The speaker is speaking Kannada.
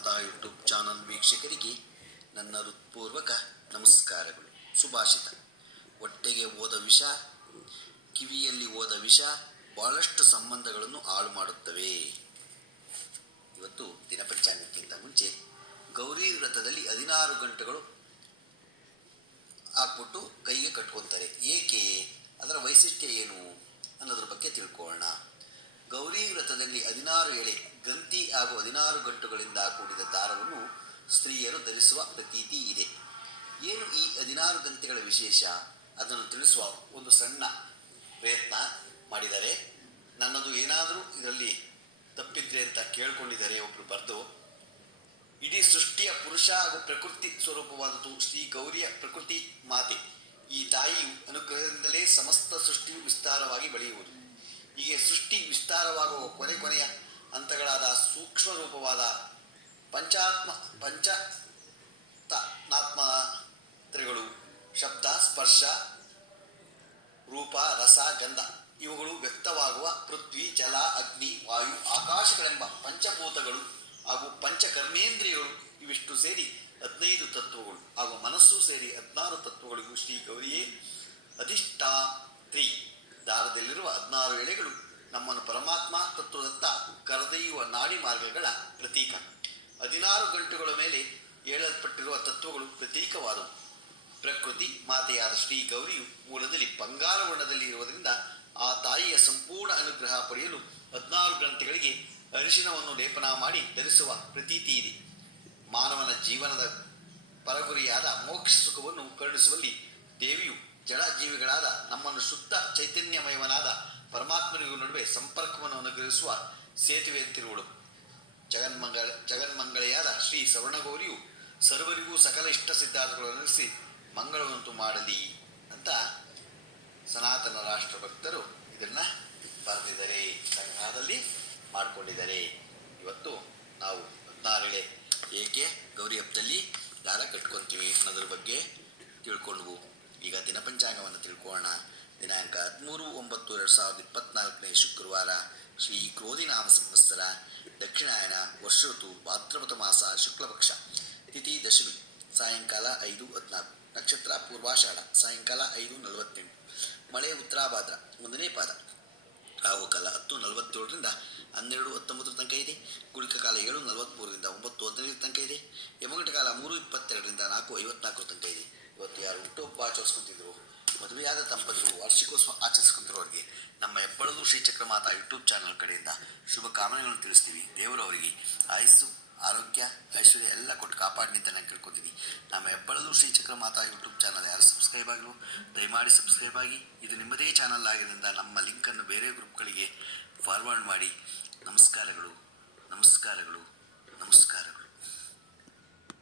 ಮಾತಾ ಯೂಟ್ಯೂಬ್ ಚಾನಲ್ ವೀಕ್ಷಕರಿಗೆ ನನ್ನ ಹೃತ್ಪೂರ್ವಕ ನಮಸ್ಕಾರಗಳು. ಸುಭಾಷಿತ. ಹೊಟ್ಟೆಗೆ ಓದ ವಿಷ, ಕಿವಿಯಲ್ಲಿ ಓದ ವಿಷ ಬಹಳಷ್ಟು ಸಂಬಂಧಗಳನ್ನು ಹಾಳು ಮಾಡುತ್ತವೆ. ಇವತ್ತು ದಿನಪಂಚಾಂಗಕ್ಕಿಂತ ಮುಂಚೆ ಗೌರಿ ವ್ರತದಲ್ಲಿ ಹದಿನಾರು ಗಂಟೆಗಳು ಹಾಕ್ಬಿಟ್ಟು ಕೈಗೆ ಕಟ್ಕೊತಾರೆ. ಏಕೆ? ಅದರ ವೈಶಿಷ್ಟ್ಯ ಏನು ಅನ್ನೋದ್ರ ಬಗ್ಗೆ ತಿಳ್ಕೊಳ್ಳೋಣ. ಗೌರಿ ವ್ರತದಲ್ಲಿ ಹದಿನಾರು ಎಳೆ, ಗಂತಿ ಹಾಗೂ ಹದಿನಾರು ಗಂಟುಗಳಿಂದ ಕೂಡಿದ ದಾರವನ್ನು ಸ್ತ್ರೀಯರು ಧರಿಸುವ ಪ್ರತೀತಿ ಇದೆ. ಏನು ಈ ಹದಿನಾರು ಗಂತಿಗಳ ವಿಶೇಷ? ಅದನ್ನು ತಿಳಿಸುವ ಒಂದು ಸಣ್ಣ ಪ್ರಯತ್ನ ಮಾಡಿದ್ದಾರೆ ನನ್ನದು ಏನಾದರೂ ಇದರಲ್ಲಿ ತಪ್ಪಿದ್ರೆ ಅಂತ ಕೇಳ್ಕೊಂಡಿದ್ದಾರೆ ಒಬ್ಬರು ಬರೆದು, ಇಡೀ ಸೃಷ್ಟಿಯ ಪುರುಷ ಹಾಗೂ ಪ್ರಕೃತಿ ಸ್ವರೂಪವಾದದ್ದು ಶ್ರೀ ಗೌರಿಯ ಪ್ರಕೃತಿ ಮಾತೆ. ಈ ತಾಯಿಯು ಅನುಗ್ರಹದಿಂದಲೇ ಸಮಸ್ತ ಸೃಷ್ಟಿಯು ವಿಸ್ತಾರವಾಗಿ ಬೆಳೆಯುವುದು. ಹೀಗೆ ಸೃಷ್ಟಿ ವಿಸ್ತಾರವಾಗುವ ಕೊನೆ ಕೊನೆಯ ಹಂತಗಳಾದ ಸೂಕ್ಷ್ಮ ರೂಪವಾದ ಪಂಚಾತ್ಮ ಪಂಚ ನಾತ್ಮತ್ರೆಗಳು ಶಬ್ದ, ಸ್ಪರ್ಶ, ರೂಪ, ರಸ, ಗಂಧ, ಇವುಗಳು ವ್ಯಕ್ತವಾಗುವ ಪೃಥ್ವಿ, ಜಲ, ಅಗ್ನಿ, ವಾಯು, ಆಕಾಶಗಳೆಂಬ ಪಂಚಭೂತಗಳು ಹಾಗೂ ಪಂಚಕರ್ಮೇಂದ್ರಿಯಗಳು ಇವಿಷ್ಟು ಸೇರಿ ಹದಿನೈದು ತತ್ವಗಳು ಹಾಗೂ ಮನಸ್ಸು ಸೇರಿ ಹದಿನಾರು ತತ್ವಗಳಿಗೂ ಶ್ರೀ ಗೌರಿಯೇ ಅಧಿಷ್ಠಾತ್ರಿ. ದಾರದಲ್ಲಿರುವ ಹದಿನಾರು ಎಳೆಗಳು ನಮ್ಮನ್ನು ಪರಮಾತ್ಮ ತತ್ವದತ್ತ ಕರೆದೊಯ್ಯುವ ನಾಡಿ ಮಾರ್ಗಗಳ ಪ್ರತೀಕ. ಹದಿನಾರು ಗಂಟುಗಳ ಮೇಲೆ ಹೇಳಲ್ಪಟ್ಟಿರುವ ತತ್ವಗಳು ಪ್ರತೀಕವಾದವು. ಪ್ರಕೃತಿ, ಮಾತೆಯಾದ ಶ್ರೀ ಗೌರಿಯು ಮೂಲದಲ್ಲಿ ಬಂಗಾರ ವರ್ಣದಲ್ಲಿ ಇರುವುದರಿಂದ ಆ ತಾಯಿಯ ಸಂಪೂರ್ಣ ಅನುಗ್ರಹ ಪಡೆಯಲು ಹದಿನಾರು ಗ್ರಂಥಗಳಿಗೆ ಅರಿಶಿನವನ್ನು ಲೇಪನ ಮಾಡಿ ಧರಿಸುವ ಪ್ರತೀತಿ ಇದೆ. ಮಾನವನ ಜೀವನದ ಪರಗುರಿಯಾದ ಮೋಕ್ಷ ಸುಖವನ್ನು ಕರುಣಿಸುವಲ್ಲಿ ದೇವಿಯು ಜಡ ಜೀವಿಗಳಾದ ನಮ್ಮನ್ನು ಶುದ್ಧ ಚೈತನ್ಯಮಯವನಾದ ಪರಮಾತ್ಮನಿಗೂ ನಡುವೆ ಸಂಪರ್ಕವನ್ನು ಅನುಗ್ರಹಿಸುವ ಸೇತುವೆಯಂತಿರುವಳು ಜಗನ್ಮಂಗಳ, ಜಗನ್ಮಂಗಳೆಯಾದ ಶ್ರೀ ಸವರ್ಣಗೌರಿಯು ಸರ್ವರಿಗೂ ಸಕಲ ಇಷ್ಟ ಸಿದ್ಧಾರ್ಥಗಳನ್ನು ನಡೆಸಿ ಮಂಗಳವಂತು ಮಾಡಲಿ ಅಂತ ಸನಾತನ ರಾಷ್ಟ್ರ ಭಕ್ತರು ಇದನ್ನ ಬರೆದಿದ್ದಾರೆ. ಸಂಗ್ರಹದಲ್ಲಿ ಮಾಡಿಕೊಂಡಿದ್ದಾರೆ. ಇವತ್ತು ನಾವು ಹದಿನಾರಳೆ ಏಕೆ ಗೌರಿ ಹಬ್ಬದಲ್ಲಿ ದಾರ ಕಟ್ಕೊತೀವಿ ಅನ್ನೋದ್ರ ಬಗ್ಗೆ ತಿಳ್ಕೊಂಡ್ವು ಈಗ ದಿನಪಂಚಾಂಗವನ್ನು ತಿಳ್ಕೊಳ್ಳೋಣ. ದಿನಾಂಕ ಹದಿಮೂರು, ಒಂಬತ್ತು, ಎರಡು ಸಾವಿರದ ಇಪ್ಪತ್ನಾಲ್ಕನೇ ಶುಕ್ರವಾರ. ಶ್ರೀ ಕ್ರೋಧಿನಾಮ ಸಂವತ್ಸರ. ದಕ್ಷಿಣಾಯನ ವರ್ಷ ಋತು ಭಾದ್ರಪದ ಮಾಸ, ಶುಕ್ಲಪಕ್ಷ. ತಿಥಿ, ದಶಮಿ. ಸಾಯಂಕಾಲ ಐದು, ಹದಿನಾಲ್ಕು. ನಕ್ಷತ್ರ, ಪೂರ್ವಾಷಾಢ. ಸಾಯಂಕಾಲ ಐದು, ನಲವತ್ತೆಂಟು. ಮಳೆ ಉತ್ತರಾಭಾದ್ರ ಒಂದನೇ ಪಾದ. ರಾಹುಕಾಲ ಹತ್ತು, ನಲವತ್ತೇಳರಿಂದ ಹನ್ನೆರಡು, ಹತ್ತೊಂಬತ್ತರ ತನಕ ಇದೆ. ಗುಳಿಕ ಕಾಲ ಏಳು ನಲವತ್ತ್ಮೂರರಿಂದ ಒಂಬತ್ತು ಹದಿನೈದು ತನಕ ಇದೆ. ಯಮಗಂಟ ಕಾಲ ಮೂರು, ಇಪ್ಪತ್ತೆರಡರಿಂದ ನಾಲ್ಕು, ಐವತ್ನಾಲ್ಕರ ತನಕ ಯಾರು ಹುಟ್ಟುಹಬ್ಬ ಆಚರಿಸ್ಕೊತಿದ್ರು. ಮದುವೆಯಾದ ದಂಪತಿಗಳು ವಾರ್ಷಿಕೋತ್ಸವ ಆಚರಿಸ್ಕೊಂತಿರೋರಿಗೆ ನಮ್ಮ ಹೆಬ್ಬಳದು ಶ್ರೀಚಕ್ರ ಮಾತಾ ಯೂಟ್ಯೂಬ್ ಚಾನಲ್ ಕಡೆಯಿಂದ ಶುಭ ಕಾಮನೆಗಳನ್ನು ತಿಳಿಸ್ತೀವಿ. ದೇವರು ಅವರಿಗೆ ಆಯಸ್ಸು, ಆರೋಗ್ಯ, ಐಶ್ವರ್ಯ ಎಲ್ಲ ಕೊಟ್ಟು ಕಾಪಾಡಿ ಅಂತ ನಾನು ಕೇಳ್ಕೊತೀನಿ. ನಮ್ಮ ಹೆಬ್ಬಳದು ಶ್ರೀಚಕ್ರ ಮಾತಾ ಯೂಟ್ಯೂಬ್ ಚಾನಲ್ ಯಾರು ಸಬ್ಸ್ಕ್ರೈಬ್ ಆಗಲು, ದಯಮಾಡಿ ಸಬ್ಸ್ಕ್ರೈಬ್ ಆಗಿ. ಇದು ನಿಮ್ಮದೇ ಚಾನಲ್ ಆಗಿದ್ದರಿಂದ ನಮ್ಮ ಲಿಂಕನ್ನು ಬೇರೆ ಗ್ರೂಪ್ಗಳಿಗೆ ಫಾರ್ವರ್ಡ್ ಮಾಡಿ. ನಮಸ್ಕಾರಗಳು ನಮಸ್ಕಾರಗಳು ನಮಸ್ಕಾರಗಳು.